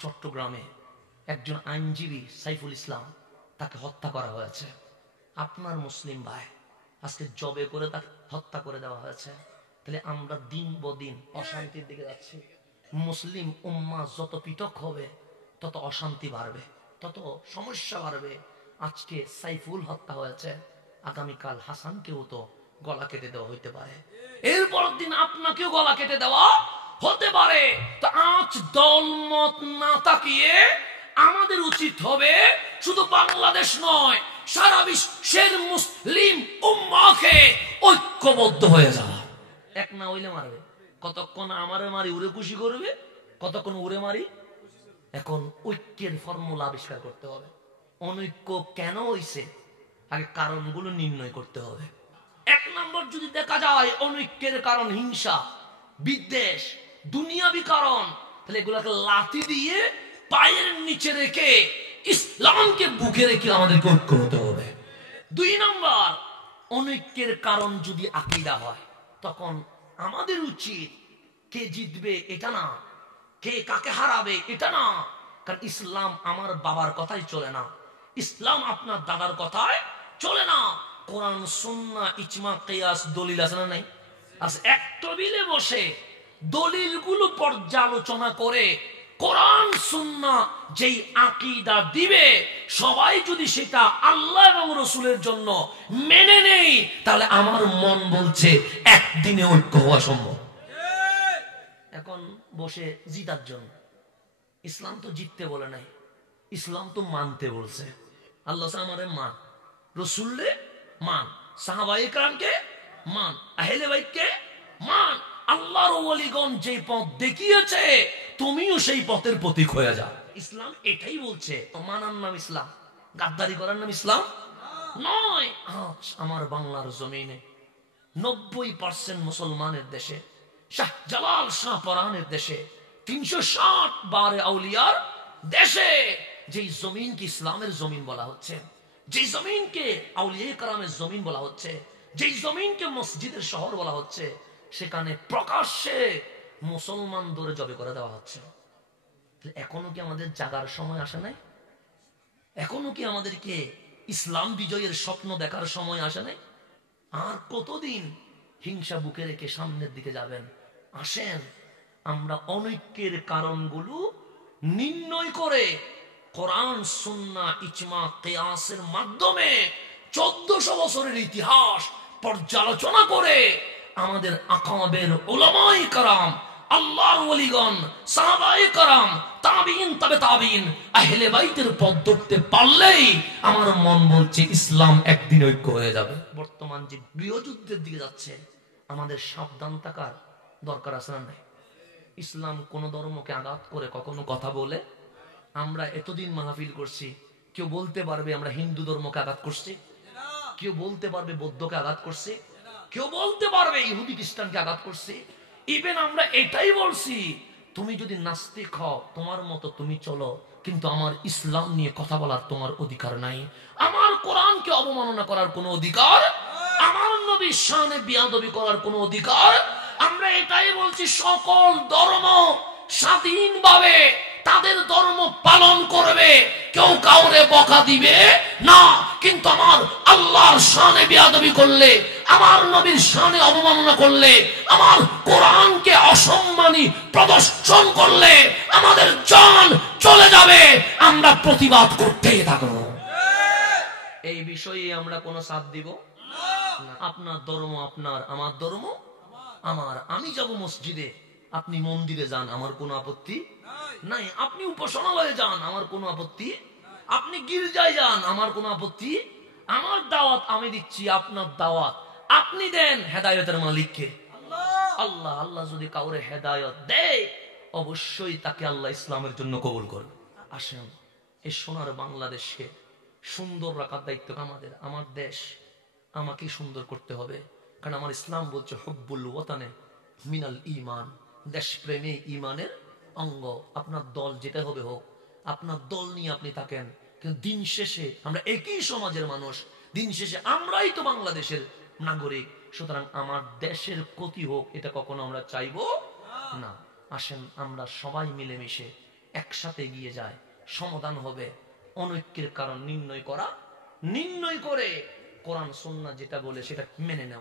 চট্টগ্রামে একজন আইনজীবী সাইফুল ইসলাম, তাকে হত্যা করা হয়েছে। আপনার মুসলিম ভাই আজকে জবে করে তাকে হত্যা করে দেওয়া হয়েছে। তাহলে আমরা দিন বদিন অশান্তির দিকে যাচ্ছি। মুসলিম উম্মাহ যত পৃথক হবে তত অশান্তি বাড়বে, তত সমস্যা বাড়বে। আজকে সাইফুল হত্যা হয়েছে, আগামীকাল হাসানকেও তো গলা কেটে দেওয়া হইতে পারে, এরপর দিন আপনাকেও গলা কেটে দেওয়া হতে পারে। তো আজ দলমত না তাকিয়ে আমাদের উচিত হবে শুধু বাংলাদেশ নয়, সারা বিশ্বের মুসলিম উম্মাহকে ঐক্যবদ্ধ হয়ে যাওয়া। এক না হইলে মারবে, কতক্ষণ আমারে মারি উড়ে খুশি করবে, কতক্ষণ উড়ে মারি। এখন ঐক্যের ফর্মুলা আবিষ্কার করতে হবে। অনৈক্য কেন হইছে আগে কারণগুলো নির্ণয় করতে হবে। এক নম্বর যদি দেখা যায় অনৈক্যের কারণ হিংসা, বিদ্বেষ, দুনিয়াবি কারণ, তাহলে এগুলাকে লাথি দিয়ে পায়ের নিচে রেখে ইসলামকে বুকে রেখে আমাদেরকে ঐক্য হতে হবে। দুই নম্বর, অনৈক্যের কারণ যদি আকীদা হয়, তখন আমাদের উচিত কে জিতবে এটা না, কে কাকে হারাবে এটা না। কারণ ইসলাম আমার বাবার কথাই চলে না, ইসলাম আপনার দাদার কথায় চলে না। কোরআন, সুন্নাহ, ইজমা, কিয়াস, দলিল আছে না নাই? আজ এক টেবিলে বসে দলিলগুলো পর্যালোচনা করে কোরআন সুন্নাহ যেই আকীদা দিবে, সবাই যদি সেটা আল্লাহ এবং রাসূলের জন্য মেনে নেই, তাহলে আমার মন বলছে একদিনে ঐক্য হওয়া সম্ভব। এখন বসে জিতার জন্য, ইসলাম তো জিততে বলে নাই, ইসলাম তো মানতে বলছে। আল্লাহ আমারে মান, রাসূলকে মান, সাহাবায়ে কেরামকে মান, আহলে বাইতকে মান। আল্লাহর ওলিগণ যে পথ দেখিয়েছে তুমিও সেই পথের প্রতীক হয়ে যাও। ইসলাম এটাই বলছে। মানার নাম ইসলাম, গাদ্দারি করার নাম ইসলাম নয়। আজ আমার বাংলার জমিনে 90% মুসলমানের দেশে, শাহজালাল শাহপরানের দেশে, 360 বারে আউলিয়ার দেশে, যেই জমিনকে ইসলামের জমিন বলা হচ্ছে, যেই জমিনকে আউলিয়া কেরামের জমিন বলা হচ্ছে, যেই জমিনকে মসজিদের শহর বলা হচ্ছে, সেখানে প্রকাশ্যে মুসলমান ধরে জবে করে দেওয়া হচ্ছে। এখনো কি আমাদের জাগার সময় আসে নাই? এখনো কি আমাদেরকে ইসলাম বিজয়ের স্বপ্ন দেখার সময় আসে নাই? আর কতদিন হিংসা বুকে রেখে সামনের দিকে যাবেন? আসেন আমরা অনৈক্যের কারণগুলো নির্ণয় করে কোরআন, সুন্নাহ, ইজমা, কিয়াসের মাধ্যমে 1400 বছরের ইতিহাস পর্যালোচনা করে আমাদের আকাবের উলামায়ে কেরাম, আল্লাহর ওলিগণ, সাহাবায়ে কেরাম, তাবিঈন, তবে তাবিঈন, আহলে বাইতের পথ ধরতে পারলেই আমার মন বলছে ইসলাম একদিন ঐক্য হয়ে যাবে। বর্তমান যে গৃহযুদ্ধের দিকে যাচ্ছে, আমাদের সাবধান থাকার দরকার আছে না নাই? ইসলাম কোন ধর্মকে আঘাত করে কখনো কথা বলে? আমরা এতদিন মাহফিল করছি, কেউ বলতে পারবে আমরা হিন্দু ধর্মকে আঘাত করছি? কেউ বলতে পারবে বৌদ্ধকে আঘাত করছে? কেউ বলতে পারবে ইহুদি খ্রিস্টানকে আঘাত করছে? ইভেন আমরা এটাই বলছি, তুমি যদি নাস্তিক হও তোমার মতো তুমি চলো, কিন্তু আমার ইসলাম নিয়ে কথা বলার তোমার অধিকার নাই, আমার কোরআনকে অবমাননা করার কোনো অধিকার, আমার নবীর শানে বিয়াদবি করার কোনো অধিকার। আমরা এটাই বলছি, সকল ধর্ম স্বাধীনভাবে তাদের ধর্ম পালন করবে, কেউ কাউরে বকা দিবে না। কিন্তু আমার আল্লাহর শানে বিয়াদবি করলে, আমার নবীর শানে অবমাননা করলে, আমার কোরআনকে অসম্মানী প্রদর্শন করলে আমাদের জান চলে যাবে, আমরা প্রতিবাদ করতেই থাকবো। এই বিষয়ে আমরা কোনো সাথ দিব না। আপনার ধর্ম আপনার, আমার ধর্ম আমার। আমি যাব মসজিদে, আপনি মন্দিরে যান, আমার কোনো আপত্তি নাই। আপনি উপাসনালয়ে যান, আমার কোনো আপত্তি। আপনি গির্জায় যান, আমার কোনো আপত্তি। আমার দাওয়াত আমি দিচ্ছি, আপনার দাওয়াত আপনি দেন। হেদায়েতের মালিককে আল্লাহ। আল্লাহ যদি কাউরে হেদায়েত দেয়, অবশ্যই তাকে আল্লাহ ইসলামের জন্য কবুল করবে। আসেন এই সোনার বাংলাদেশকে সুন্দর রাখার দায়িত্ব আমাদের। আমার দেশ আমাকে সুন্দর করতে হবে, কারণ আমার ইসলাম বলছে হুব্বুল ওয়াতানে মিনাল ঈমান, দেশপ্রেমে ঈমানের অঙ্গ। আপনার দল যেটা হবে হোক, আপনার দল নিয়ে আপনি থাকেন, কিন্তু দিন শেষে আমরা একই সমাজের মানুষ, দিন শেষে আমরাই তো বাংলাদেশের নাগরিক। সুতরাং আমার দেশের ক্ষতি হোক এটা কখনো আমরা চাইবো না। আসেন আমরা সবাই মিলেমিশে একসাথে এগিয়ে যায়, সমাধান হবে। অনৈক্যের কারণ নির্ণয় করা, নির্ণয় করে কোরআন সুন্নাহ যেটা বলে সেটা মেনে নেওয়া।